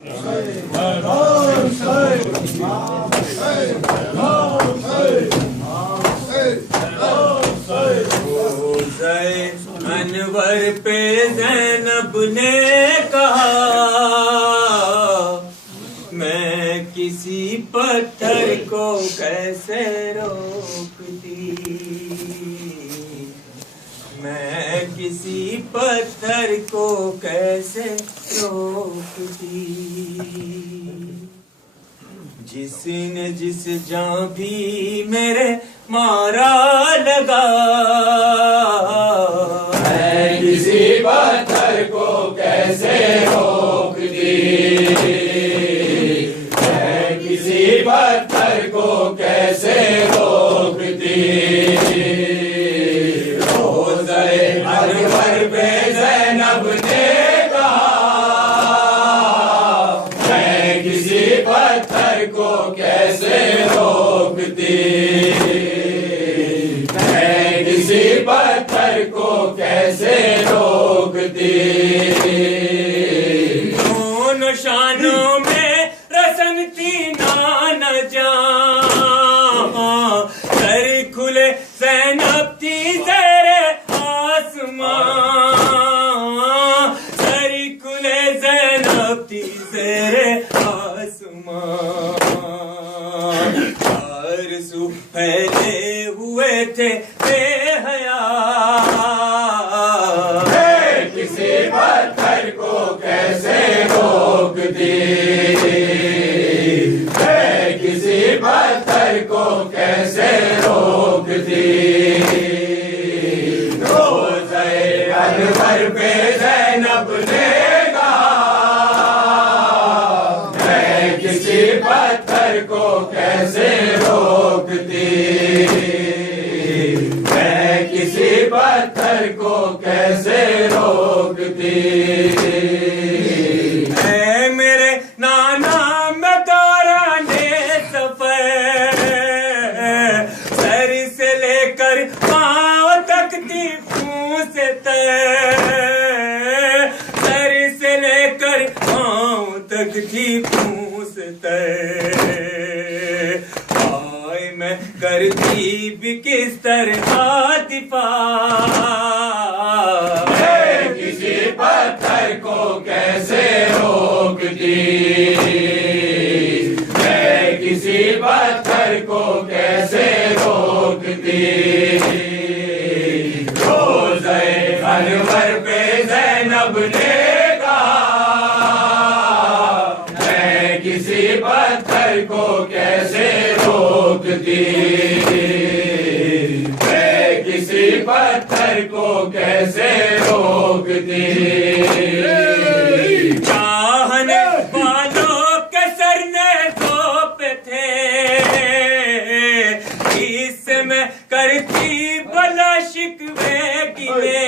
انور پہ زینب نے کہا میں کسی پتھر کو کیسے روکتی، میں کسی پتھر کو کیسے روکتی، جس نے جس جان بھی میرے مارا لگا، میں کسی پتھر کو کیسے روکتی، میں کسی پتھر کو کیسے روکتی، روزہ انور پہ زینب نے کہا میں کسی پتھر کو کیسے روکتی، میں کسی پتھر کو کیسے روکتی، دونوں شانوں میں رسن تھی نان جان، سر کھلے زینب تھی زیر آسمان، سر کھلے زینب تھی زیر آسمان، چار سو پھیلے ہوئے تھے بے حیا، کسی پتھر کو کیسے روکتی، میں کسی پتھر کو کیسے روکتی، روزہ انور پہ زینب نے کہا میں کسی پتھر کو کیسے روکتی، میں کسی پتھر کو کیسے روکتی، اے میرے نانا میں دورانِ سفر، سر سے لے کر پاؤں تک تھی خون سے تر، سر سے لے کر پاؤں تک تھی خون سے تر، آئے میں کرتی بھی کس طرح دفاع، کسی پتھر کو کیسے روکتی، میں کسی پتھر کو کیسے روکتی، روزہ انور پہ زینب نے کہا میں کسی پتھر کو کیسے روکتی، میں کسی پتھر کو کیسے روکتی، چاہنے والوں کے سرنے سونپے تھے، اس سے میں کرتی بلا شکوے گلے،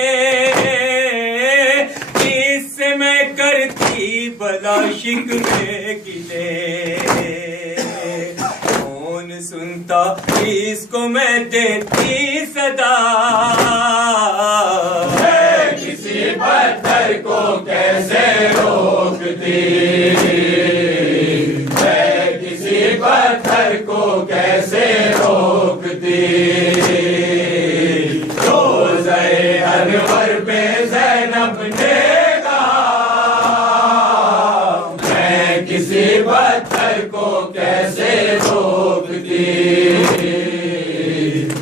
اس سے میں کرتی بلا شکوے گلے، کون سنتا اس کو میں دیتی صدا، کسی پتھر کو کیسے روکتی، میں کسی پتھر کو کیسے روکتی، روزہ انور پہ زینب نے کہا میں کسی پتھر کو کیسے روکتی،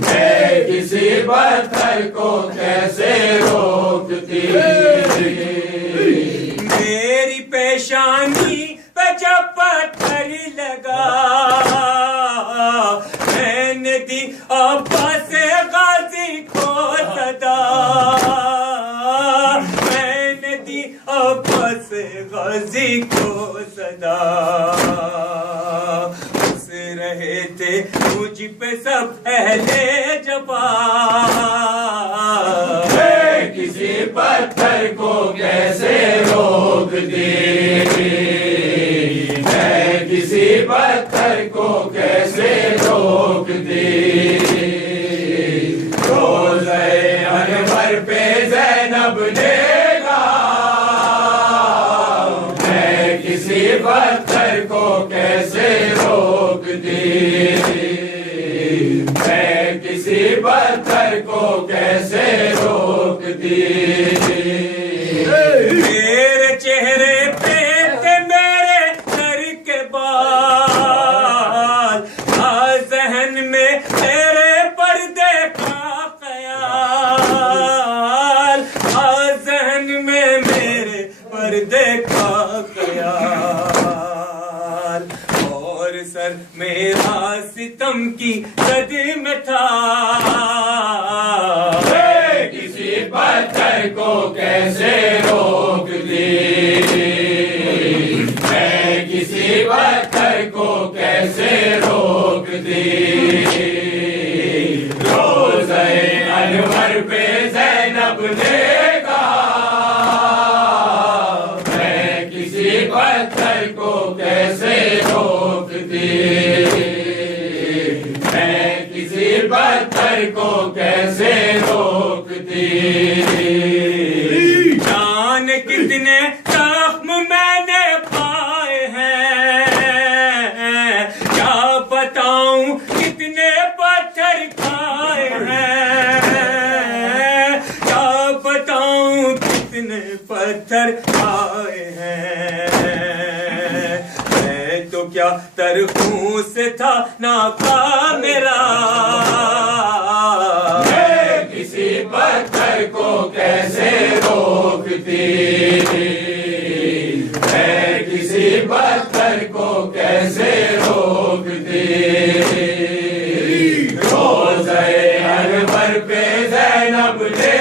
میں کسی پتھر کو کیسے روکتی، میری پیشانی پہ جب پتھر لگا، میں نے دی عباس غازی کو صدا، میں نے دی عباس غازی کو صدا، ہنس رہے تھے مجھ پہ سب اہل جفا، کسی پتھر کو کیسے روکتی، میں کسی پتھر کو کیسے روکتی، روزہ انور پہ زینب نے کہا میں کسی پتھر کو کیسے روکتی میں کسی پتھر کو کیسے روکتی میرے چہرے پہ تھے میرے سر کے بال ذہن میں تیرے پردے کا خیال ذہن میں میرے پردے کا خیال اور سر میرا ستم کی زد میں تھا کسی پتھر کو کیسے روکتی میں کسی پتھر کو کیسے روکتی روزہ انور پہ زینب نے پتھر کو کیسے روکتی میں کسی پتھر کو کیسے روکتی جان کتنے زخم میں نے پائے ہیں کیا بتاؤں کتنے پتھر کھائے ہیں کیا بتاؤں کتنے پتھر کھائے ہیں میں تو کیا ترخوں سے تھا ناکام میرا کسی پتھر کو کیسے روکتی میں کسی پتھر کو کیسے روکتی روزہ انور پہ زینب نے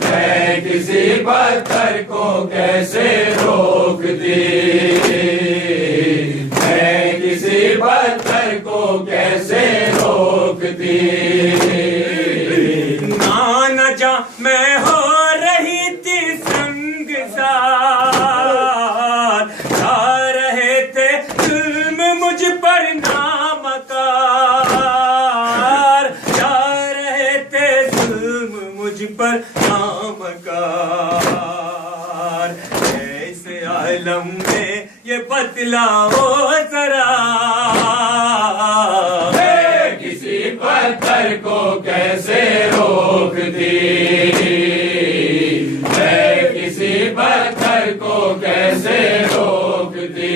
میں کسی پتھر کو کیسے روکتی میں کسی پتھر کو کیسے روکتی نہ جا میں ہو رہی تھی سنگ سار جا رہے تھے ظلم مجھ پر نامکار جا رہے تھے ظلم مجھ پر نامکار ایسے عالم میں یہ بتلاؤ ذرا کسی پتھر کو کیسے روکتی میں کسی پتھر کو کیسے روکتی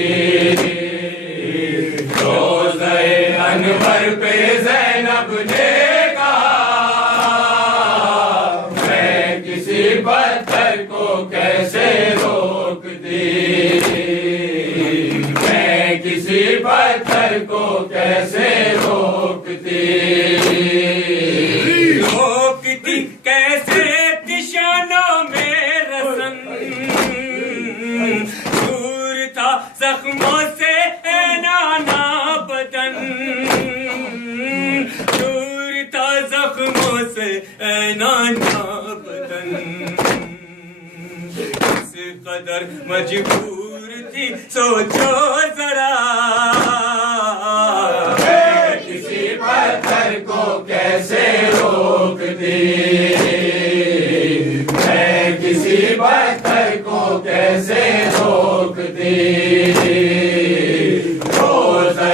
روزہ انور پہ زینب نے کہا میں کسی پتھر کو کیسے روکتی میں کسی پتھر کو کیسے روکتی روکتی کیسے نشانوں میں رسن دور تھا زخموں سے نانا بدن دور تھا زخموں سے نانا بدن اس قدر مجبور تھی سوچو ذرا کسی پتھر کو کیسے روکتی میں کسی پتھر کو کیسے روکتی روزہ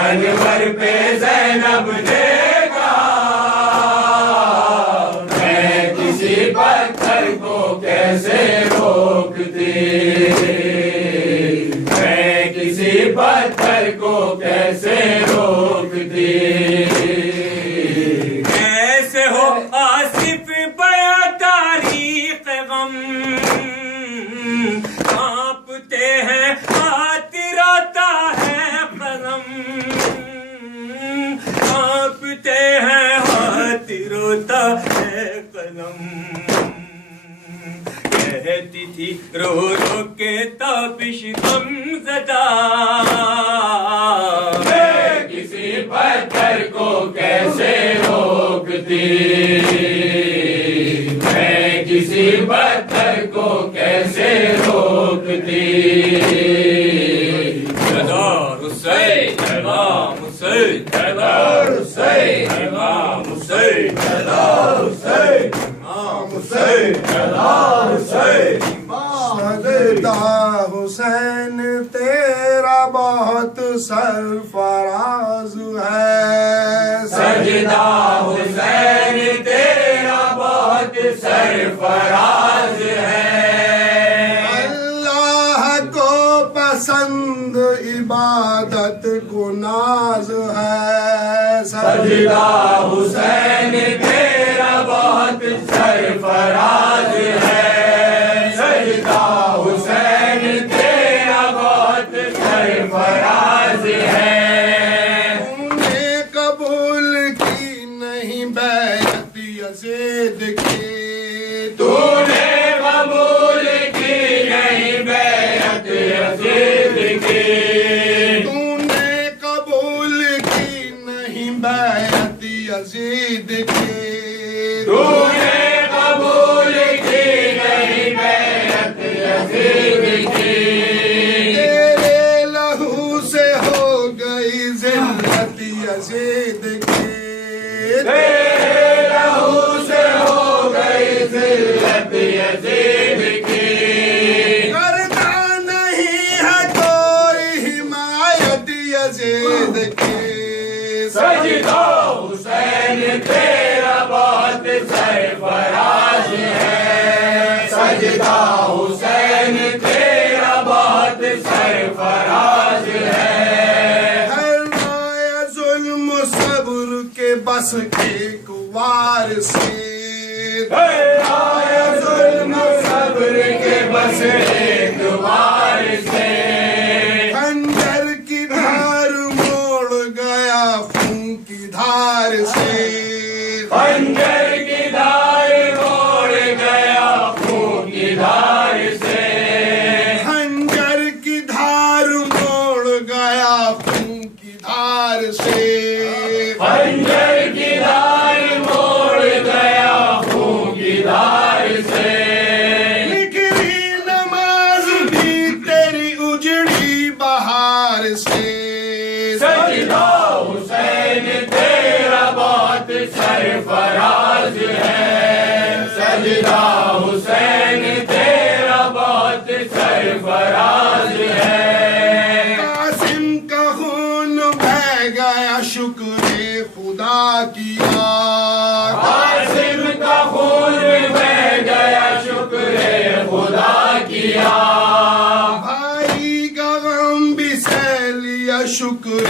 انور پہ زینب نے کہا میں کسی پتھر کو کیسے روکتی میں کسی پتھر کو کیسے روکتی کیسے ہو آصف بیاں تاریخ غم کانپتے ہیں ہاتھ روتا ہے قلم کانپتے ہیں ہاتھ روتا ہے قلم کہتی تھی رو رو کے تابش غم زدہ کسی پتھر کو کیسے روکتی میں کسی پتھر کو کیسے روکتی امام حسین امام حسین امام حسین امام حسین امام حسین امام حسین امام حسین سجدہ حسین تیرا بہت سرفراز ہے، سجدہ حسین تیرا بہت سرفراز ہے، اللہ کو پسند عبادت کو ناز ہے، سجدہ حسین تیرا بہت سرفراز ہے، سجدہ حسین تیرا بہت سرفراز ہے، تم نے قبول کی نہیں بیعت یزید کی، تو نے قبول کی نہیں بیعت یزید کی، تو نے قبول کی نہیں بیعت یزید کی، تو نے قبول کی نہیں بیعت یزید کی، تیرے لہو سے ہو گئی ذلت یزید کی، تیرے لہو سے ہو گئی ذلت یزید کی، کرتا نہیں ہے کوئی حمایت یزید کی، سجدہ حسین تیرا بہت سرفراز ہے، سجدہ حسین تیرا بہت سرفراز ہے، ہر رائے ظلم صبر کے بس ایک وار سے، آیا ظلم صبر کے بس ایک بار سے، خنجر کی دھار موڑ گیا خون کی دھار سے، خنجر کی دھار موڑ گیا خون کی دھار سے، خنجر کی دھار موڑ گیا خون کی دھار سے، خنجر کی دھار موڑ گیا خون کی دھار سے، نکلی نماز بھی تیری اجڑی بہار سے، سجدہ حسین تیرا بہت سرفراز ہے، سجدہ حسین تیرا بہت سرفراز ہے، قاسم کا خون بہہ گیا شکر خدا کیا، قاسم کا خون بہہ گیا شکر خدا کیا، بھائی کا غم بھی سہ لیا شکر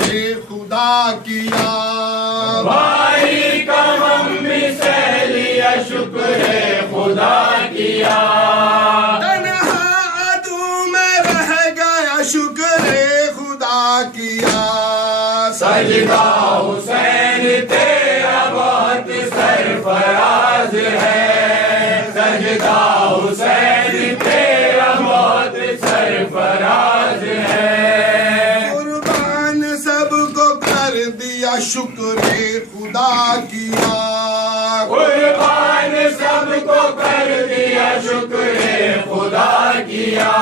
خدا کیا، بھائی کا غم بھی سہ لیا شکر خدا کیا، تنہا عدو میں رہ گیا شکر خدا کیا، سجدہ حسین تیرا بہت سرفراز ہے، سجدہ حسین تیرا بہت سرفراز ہے، قربان سب کو کر دیا شکر خدا کیا، قربان سب کو کر دیا شکر خدا کیا،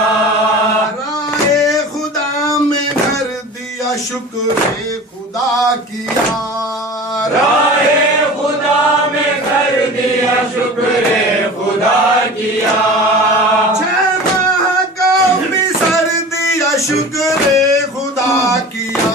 رائے خدا میں دھر دیا شکر خدا کیا، رائے خدا میں کر دیا شکر خدا کیا، 6 ماہ کا بھی سر دیا شکر خدا کیا،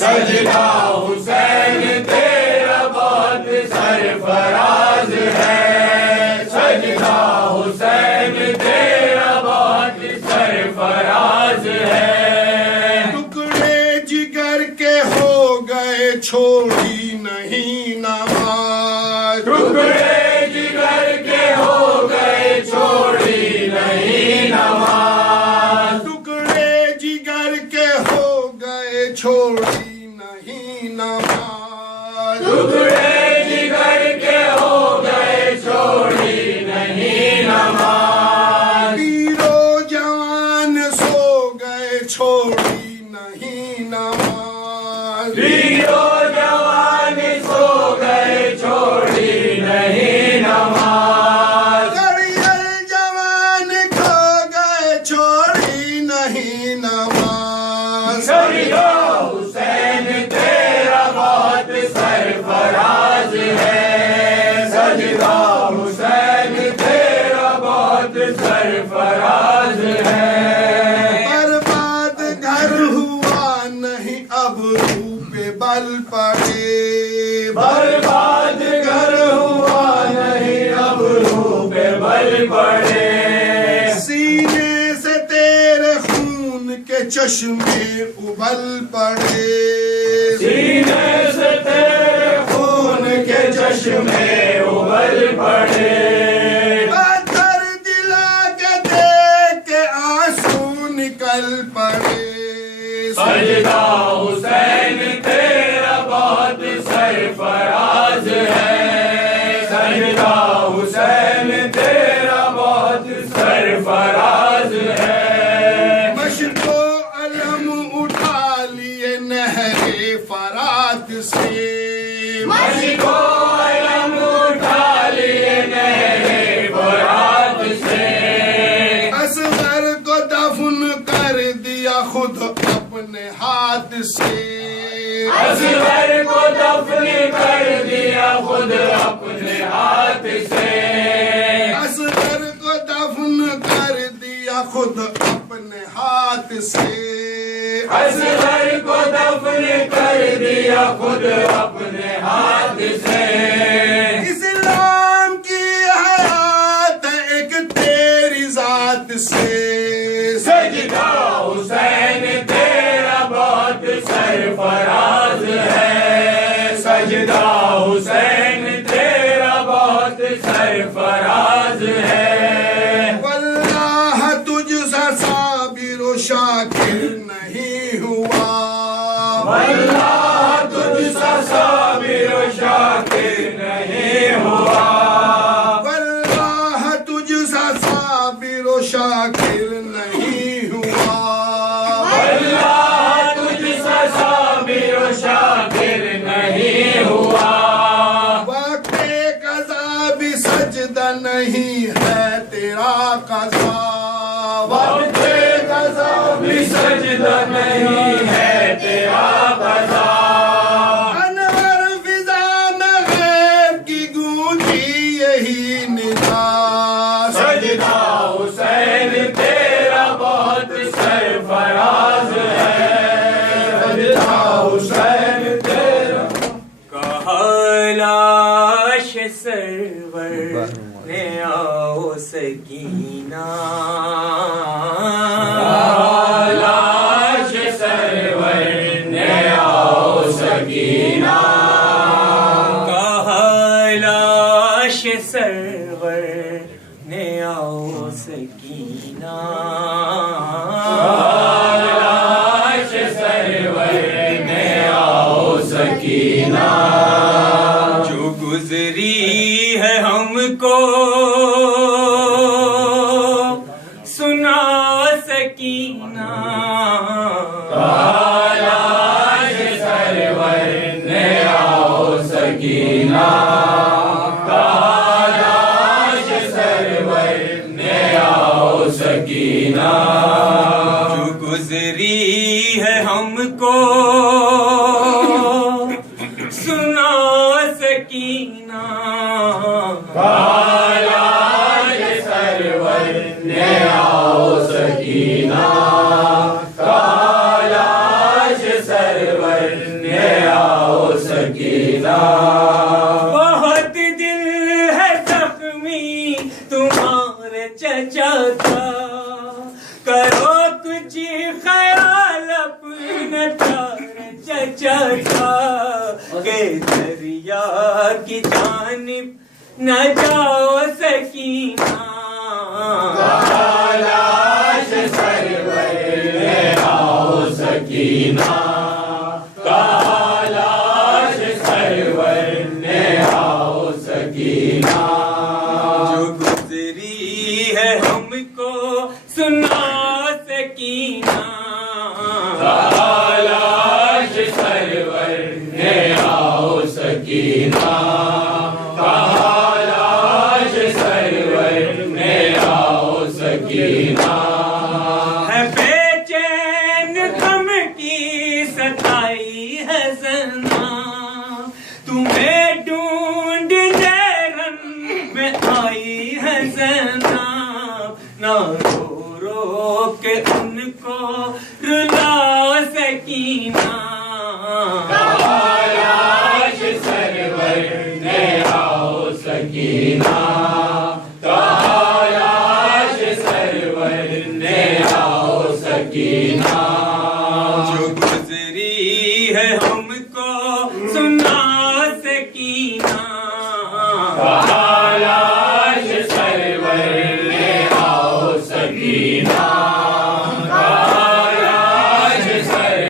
سجدہ حسین تیرا بہت سرفراز ہے، سجدہ حسین تیرا بہت سرفراز ہے، ٹکڑے جگر کے ہو گئے چھوڑی نہیں نماز، ٹکڑے جگر کے ہو گئے چھوڑی نہیں نماز، ٹکڑے جگر کے ہو گئے چھوڑی نہیں نماز، ٹکڑے جگر کے ہو گئے چھوڑی نہیں نماز، پیرو جوان سو گئے چھوڑی نہیں نماز، پیرو جوان سو گئے چھوڑی نہیں نماز، گڑیل جوان کھو گئے چھوڑی نہیں نماز، سجدہ حسین تیرا بہت سرفراز ہے، سجدہ حسین تیرا بہت سرفراز چشمے ابل پڑے سینے سے تیرے خون کے چشمے ابل پڑے پتھر دلا کے دیکھ کے آنسو نکل پڑے سجدہ حسین تیرا بہت سرفراز ہے سجدہ حسین تیرا بہت سرفراز ہے مشق و علم اٹھا لیے نہر فرات سے مشق و علم اٹھا لیے نہر فرات سے اصغر کو دفن کر دیا خود اپنے ہاتھ سے اصغر کو دفن کر دیا خود اپنے ہاتھ سے اصغر کو دفن کر دیا خود اپنے ہاتھ سے اصغر کو دفن کر دیا خود اپنے ہاتھ سے اسلام کی حیات ایک تیری ذات سے سجدہ حسین تیرا بہت سرفراز ہے سجدہ حسین تیرا بہت سرفراز ہے واللہ تجھ سا صابر و شاکر نہیں ہوا واللہ تجھ سا صابر و شاکر نہیں ہوا واللہ تجھ سا صابر و شاکر نہیں ہوا اللہ تجھ سا صابر و شاکر نہیں ہوا وقت قضا بھی سجدہ نہیں ہے تیرا قضا وقت قضا بھی سجدہ نہیں ہے تیرا قضا انور فضا میں غیب کی گونجی یہی ندا سجدہ حسین تیرا بہت سرفراز ہے سجدہ حسین تیرا کہا لاش سرور نے آؤ سکینہ لاش سرور نے آؤ سکینہ کہا لاش سرور نے آؤ سکینہ لاش سرور نے آؤ سکینہ جو گزری ہے ہم کو سنا سکینہ لاش سرور نے آؤ سکینہ لاش سرور نے آؤ سکینہ جو گزری ہے ہم کو سنا سکینہ لاش سرور نے آؤ سکینہ لاش سرور نے آؤ سکینہ بہت دل ہے زخمی تمہارے چچا کا کرو کچھ خیال اپنے پیارے چچا کا کہ دریا کی جانب نہ جاؤ سکینہ لاش سرور نے آؤ سکینہ لاش سرور نے آؤ سکینہ جو گزری ہے ہم کو سنا سکینہ لاش سرور نے آؤ سکینہ لاش سرور نے آؤ سکینہ ہے بے چین غم کی ستائی ہے زنا تمہیں ڈھونڈ جیرن میں آئی ہے زنا نہ رو رو کے ان کو رلا سکینہ لاش سرور نے آؤ سکینہ لاش سرور نے آؤ سکینہ